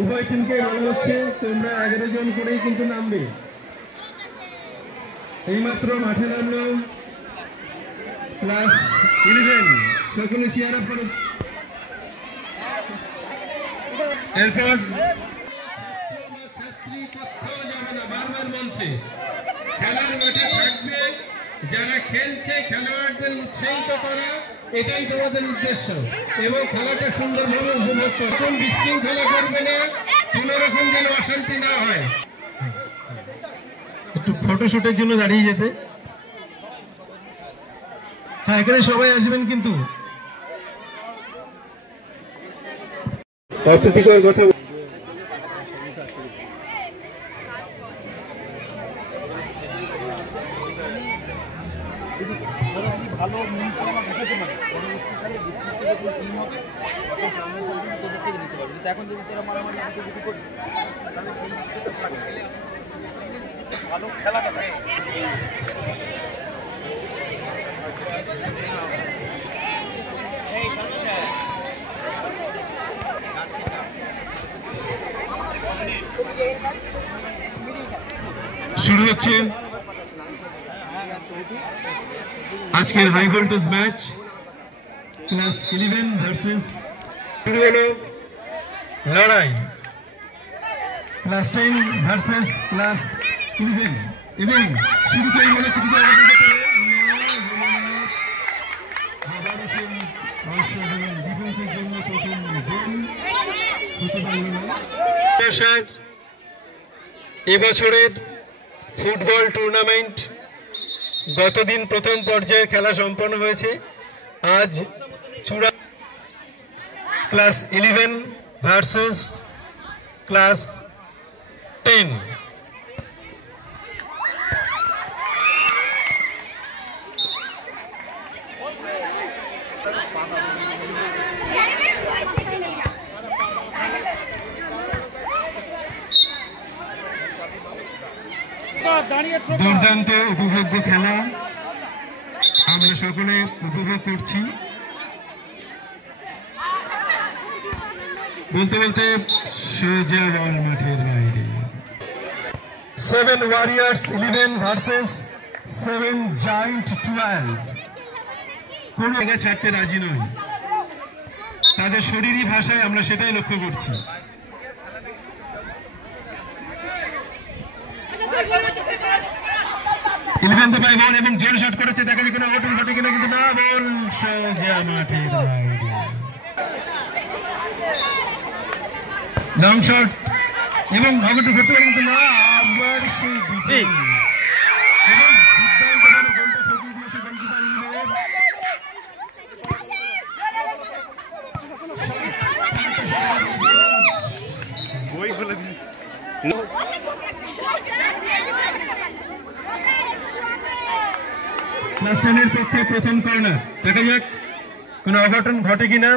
উভয় টিমকে বলা হচ্ছে তোমরা 11 জন করেই কিন্তু নামবে। এইমাত্র মাঠে নামলো ক্লাস 11, সকলে চেয়ার আপ করো। এরপর ছাত্রী কোথাও যাবে না, বারবার বলছে খেলার মাঠে থাকবে, যারা খেলছে খেলোয়াড়দের উৎসাহিত করা, এটাই তোমাদের উদ্দেশ্য এবং খেলাটা সুন্দরভাবে উপভোগ করো। কোন বিশৃঙ্খলা করবে না, কোন রকম যেন অশান্তি না হয়। একটু ফটোশুটের জন্য দাঁড়িয়ে যেতে। হ্যাঁ, এখানে সবাই আসবেন কিন্তু অপ্রীতিকর কথা ভালো মনসালা দেখাতে পারে পরবর্তীকালে ডিস্ট্রিক্টে যখন টিম হবে তখন সামনে সামনে তোদের থেকে নিতে পারবে। এখন যদি তোরা মারামারি কিছু করি তাহলে সেই ইচ্ছেটা থাকবে, ভালো খেলাটা থাকে। শুরু হচ্ছে আজকের high voltage match class 11 versus শুরু হলো লড়াই ক্লাস 10 ভার্সেস ক্লাস 11 এবং শুরুতেই মনে হচ্ছে কিছু ডিফেন্সের জন্য প্রথম গোল হতে পারল না। এবছরের ফুটবল টুর্নামেন্ট গতদিন প্রথম পর্যায়ের খেলা সম্পন্ন হয়েছে। আজ চূড়া ক্লাস 11 ভার্সেস ক্লাস 10। দুর্দান্ত উপভোগ্য খেলা আমরা সকলে উপভোগ করছি। বলতে বলতে সোজা বল মাঠের বাইরে। 7 ওয়ারিয়ার্স 11 ভার্সেস 7 জায়ান্ট 12। কোন জায়গা ছাড়তে রাজি নয়, তাদের শরীরী ভাষায় আমরা সেটাই লক্ষ্য করছি। ইলেভেন তো পাই বল এবং জোর শট করেছে, দেখা যায় কোনো অঘটন ঘটে কিনা, কিন্তু না, বল সোজা মাঠে লং শট এবং অঘটন ঘটতে পারে কিন্তু না, আবার সেই ডিফেন্স এবং দুর্দান্তভাবে গোলটা ঠকিয়ে দিয়েছে গোলকিপার ইলেভেন। বই বলে ক্লাস 10 এর পক্ষে প্রথম কর্নার, দেখা যাক কোনো অঘটন ঘটে কিনা।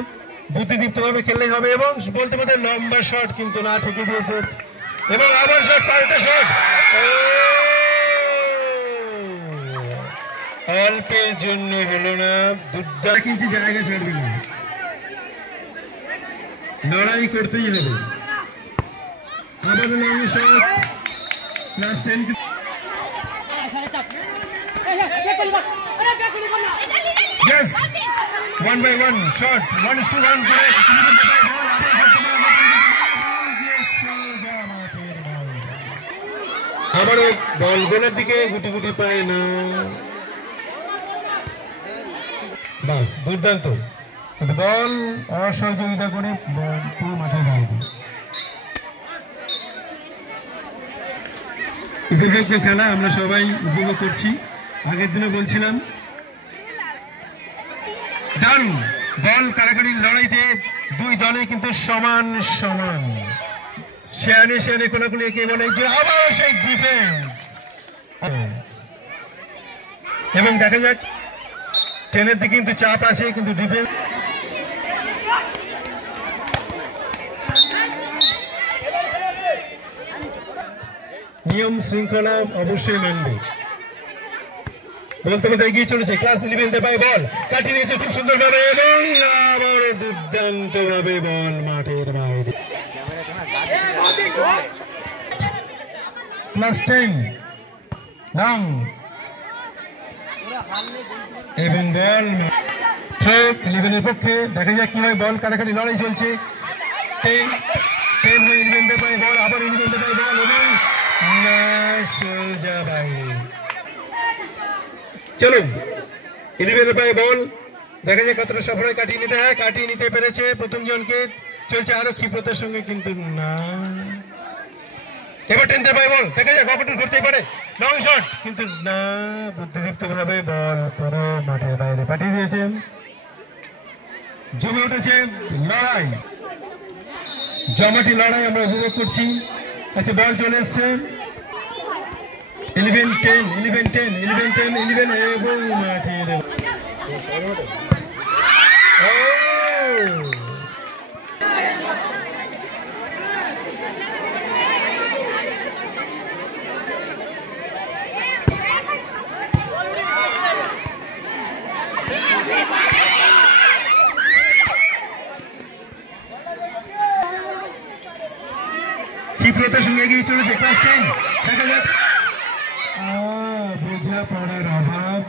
বুদ্ধিদীপ্তভাবে খেললেই হবে এবং বলতে বলতে লম্বা শট কিন্তু না, ঠেকে দিয়েছে এবং আবার শট, পাল্টা শট, অল্পের জন্য হলো না। দুর্দান্ত কিন্তু জায়গা ছাড়বে না, লড়াই করতেই হবে। আবার long shot, class 10 yes 1 by 1 shot 1:1 করে আবারও বল গোলের দিকে গুটি গুটি পায় না। বাহ, দুর্দান্ত, বল অসহযোগিতা করে পুরো মাঠের বাইরে। উপভোগ্য খেলা আমরা সবাই উপভোগ করছি। আগের দিনে বলছিলাম দারুণ বল কাড়াকাড়ির লড়াইতে দুই দলে কিন্তু সমান সমান, শেয়ানে শেয়ানে কোলাকুলি একে বলে যে আবার সেই ডিফেন্স এবং দেখা যাক ট্রেনের দিকে কিন্তু চাপ আছে, কিন্তু ডিফেন্স নিয়ম শৃঙ্খলা অবশ্যই মানবে। বলতে বলতে এগিয়ে চলেছে ক্লাস 11 পায় বল কাটিয়ে নিয়েছে খুব সুন্দর ভাবে এবং আবার দুর্দান্ত ভাবে বল মাঠের বাইরে। ক্লাস 10 নাম এবং বল 11 এর পক্ষে। দেখা যাক কি হয়, বল কাটাকাটি লড়াই চলছে। 10 হয়ে 11 পায় বল, আবার 11 পায় বল এবং সোজা বাইরে। চলো 11 পায় বল, দেখা যাক কতটা সফল হয়। কাটিয়ে নিতে হয়, কাটিয়ে নিতে পেরেছে প্রথম জনকে। চলছে আরো ক্ষিপ্রতার সঙ্গে, কিন্তু না। এবার 10 পায় বল, দেখা যাক অঘটন ঘটতেই পারে। লং শট, কিন্তু না, বুদ্ধিদীপ্ত ভাবে বল পুরো মাঠের বাইরে পাঠিয়ে দিয়েছে। জমে উঠেছে লড়াই, জমাটি লড়াই আমরা উপভোগ করছি। আচ্ছা বল চলে এসছে 11-10 এবং মাঠের ক্ষিপ্রতার সঙ্গে এগিয়ে চলেছে ক্লাস 10। দেখা যাক বোঝাপড়ার অভাব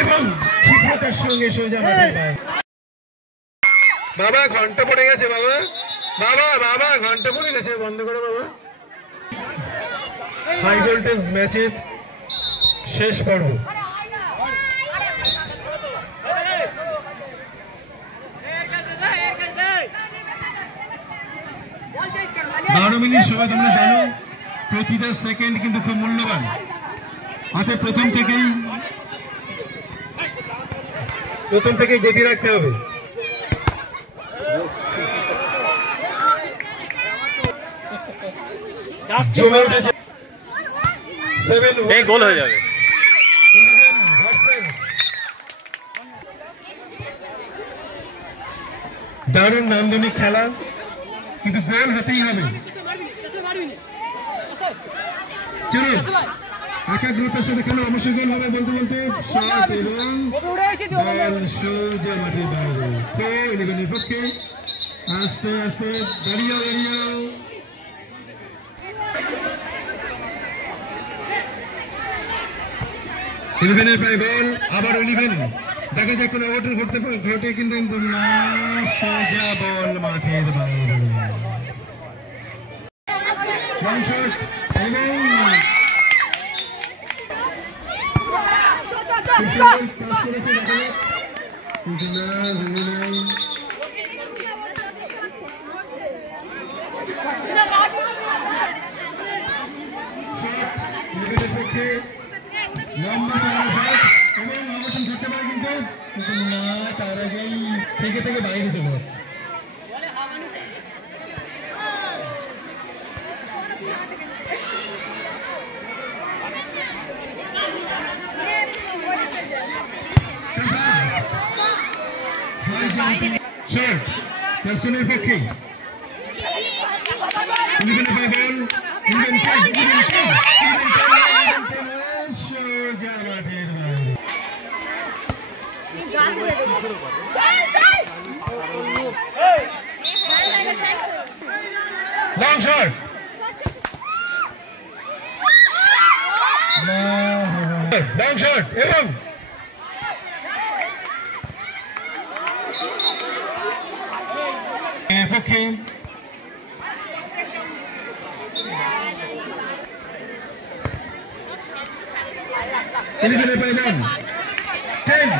এবং ক্ষিপ্রতার সঙ্গে সোজা মাঠে। বাবা ঘন্টা পড়ে গেছে, বাবা বাবা বাবা ঘন্টা পড়ে গেছে, বন্ধ করো বাবা। হাই ভোল্টেজ ম্যাচের শেষ পর্ব। 12 মিনিট সময়, তোমরা জানো প্রতিটা সেকেন্ড কিন্তু খুব মূল্যবান। অতএব প্রথম থেকেই গতি রাখতে হবে। গোল হয়ে যাবে। দারুণ নান্দনিক খেলা, কিন্তু গোল হতেই হবে। চলুন একাগ্রতার সাথে খেলা, অবশ্যই গোল হবে। বলতে বলতে শট এবং বল সোজা মাঠের বাইরে। 11 পক্ষে আস্তে আস্তে দাঁড়িয়ে 11 প্রায় বল, আবার 11। দেখা যাক কোনো অঘটন ঘটে, কিন্তু না, সোজা বল মাঠের বাইরে। লং শট এবং লম্বা চড়া শট এবং অঘটন ঘটতে পারে, কিন্তু না, তার আগেই থেকে বাইরে চলে যাচ্ছে। শট প্লাস্টনের পক্ষে 11 পায় বল, 11 সোজা মাঠের বাইরে। লং শট, লং শট এবং পক্ষে 11 পায় বল, 10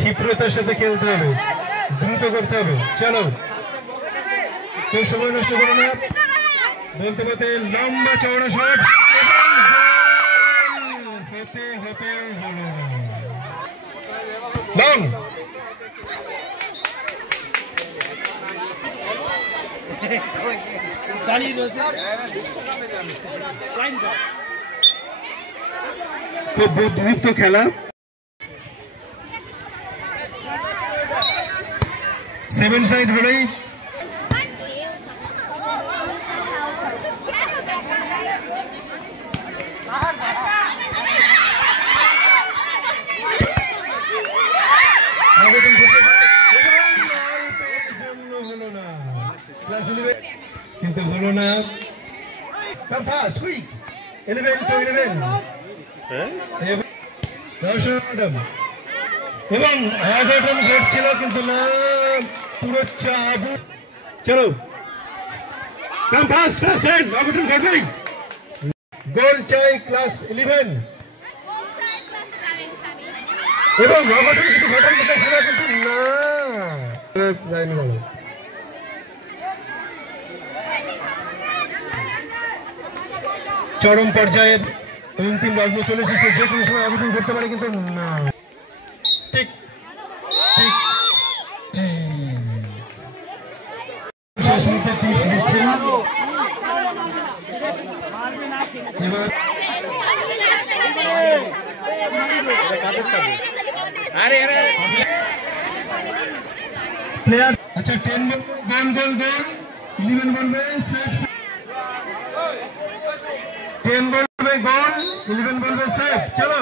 ক্ষিপ্রতার সাথে খেলতে হবে, দ্রুত করতে হবে। চলো কেউ সময় নষ্ট করো না। বলতে বলতে লম্বা চওড়া শট হতে হলো লং। খুব বুদ্ধিদীপ্ত খেলা। 7 সাইড হলেই কিন্তু হলো না। 11 to 11 এবং অঘটন ঘটছিল কিন্তু না পুরো চাবু। চলো অঘটন ঘটবেই। গোল চাই ক্লাস 11 এবং অঘটন কিন্তু ঘটন ঘটেছিল কিন্তু না যায়নি বলো। চরম পর্যায়ের অন্তিম লগ্ন চলে এসেছে, যে কোনো সময় অঘটন ঘটতে পারে কিন্তু না। ঠিক ঠিক শেষ মুহূর্তে টিপস দিচ্ছেন এবার প্লেয়ার। আচ্ছা 10 গোল 11 বলবে সেভ, 10 বলবে গোল 11 বলবে সেভ। চলো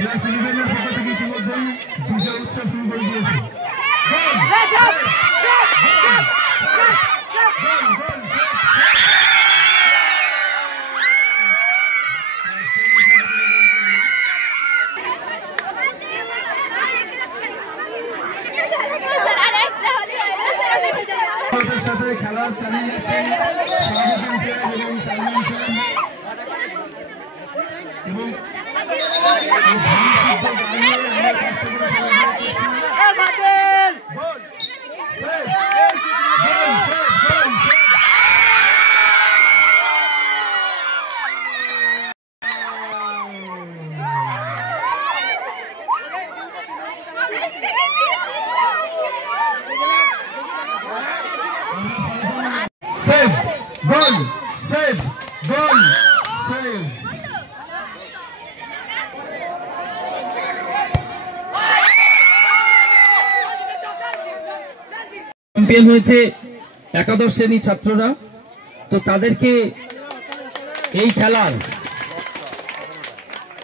ক্লাস 11 এর পক্ষ থেকে ইতিমধ্যেই বিজয় উৎসব শুরু করে দিয়েছে। আমাদের সাথে খেলা চালিয়ে যাচ্ছেন শাহাবুদ্দিন স্যার এবং সালমান স্যার এবং save goal save goal save. Champion হয়েছে একাদশ শ্রেণীর ছাত্ররা, তো তাদেরকে এই খেলার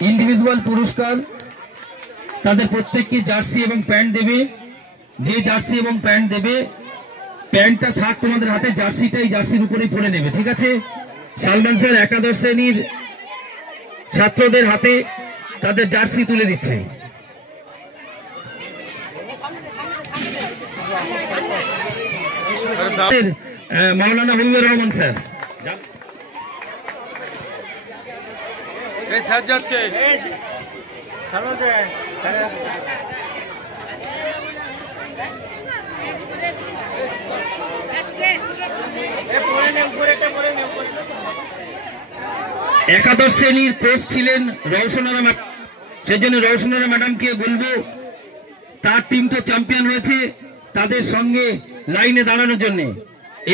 ইন্ডিভিজুয়াল পুরস্কার, তাদের প্রত্যেককে জার্সি এবং প্যান্ট দেবে। যে জার্সি এবং প্যান্ট দেবে, প্যান্টটা থাক তোমাদের হাতে, জার্সিটাই জার্সির উপরেই পরে নেবে, ঠিক আছে? সালমান স্যার একাদশ শ্রেণীর ছাত্রদের হাতে তাদের জার্সি তুলে দিচ্ছে। মাওলানা হাবিবুর রহমান স্যার যাচ্ছে। একাদশ শ্রেণীর কোচ ছিলেন রওশনারা ম্যাডাম, সেই জন্য রওশনারা ম্যাডামকে বলবো তার টিম তো চ্যাম্পিয়ন হয়েছে, তাদের সঙ্গে লাইনে দাঁড়ানোর জন্য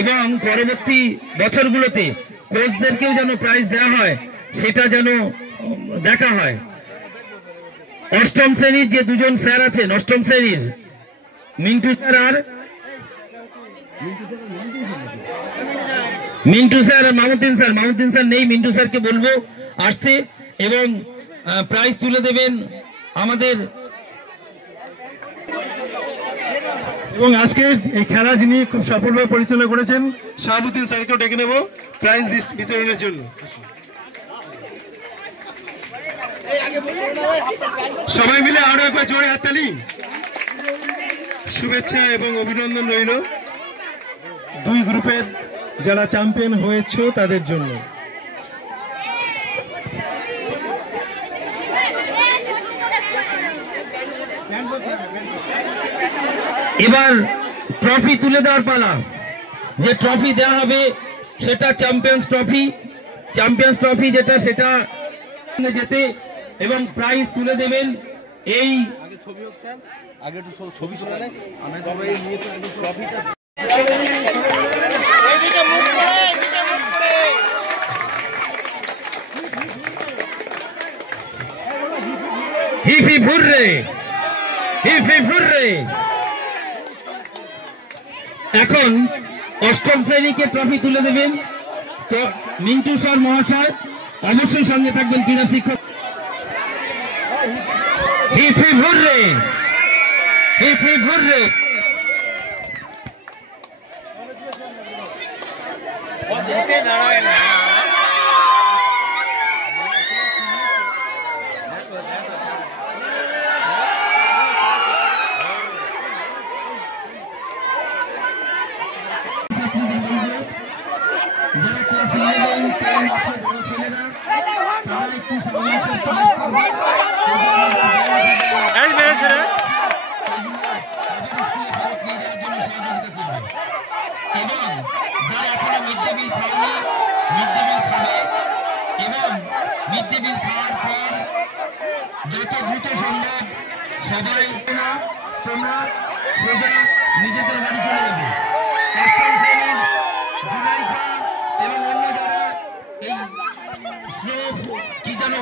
এবং পরবর্তী বছরগুলোতে কোচদেরকেও যেন প্রাইজ দেওয়া হয়, সেটা যেন দেখা হয়। অষ্টম শ্রেণীর যে দুজন স্যার আছেন, অষ্টম শ্রেণীর মিন্টু স্যার আর মামুদ্দিন স্যার নেই, মিন্টু স্যারকে বলবো আসতে এবং প্রাইজ তুলে দেবেন আমাদের এবং আজকের এই খেলা যিনি খুব সফলভাবে পরিচালনা করেছেন শাহাবুদ্দিন স্যারকেও ডেকে নেব প্রাইজ বিতরণের জন্য। সবাই মিলে আরো একবার জোরে হাততালি। শুভেচ্ছা এবং অভিনন্দন রইল দুই গ্রুপের যারা চ্যাম্পিয়ন হয়েছে তাদের জন্য। এবার ট্রফি তুলে দেওয়ার পালা। যে ট্রফি দেওয়া হবে সেটা চ্যাম্পিয়ন্স ট্রফি যেটা সেটা যেতে এবং প্রাইজ তুলে দেবেন। এই আগে ছবি হোক স্যার, আগে একটু ছবি তুলে নেয়, আমি তবে নিয়ে ট্রফিটা হিফি ফুররে এখন অষ্টম শ্রেণীকে ট্রফি তুলে দেবেন। তো মিন্টু স্যার মহাশয় অবশ্যই সঙ্গে থাকবেন ক্রীড়া শিক্ষক। হিফি ফুররে দাঁড়ায় না। এবং যারা এখনো মিড ডে মিল খায়নি মিড ডে মিল খাবে এবং মিড ডে মিল খাওয়ার পর যত দ্রুত সম্ভব সবাই তোমরা সোজা নিজেদের বাড়ি চলে যাবে। অষ্টম শ্রেণীর জুলাইখা এবং অন্য যারা এই স্লো কি যেন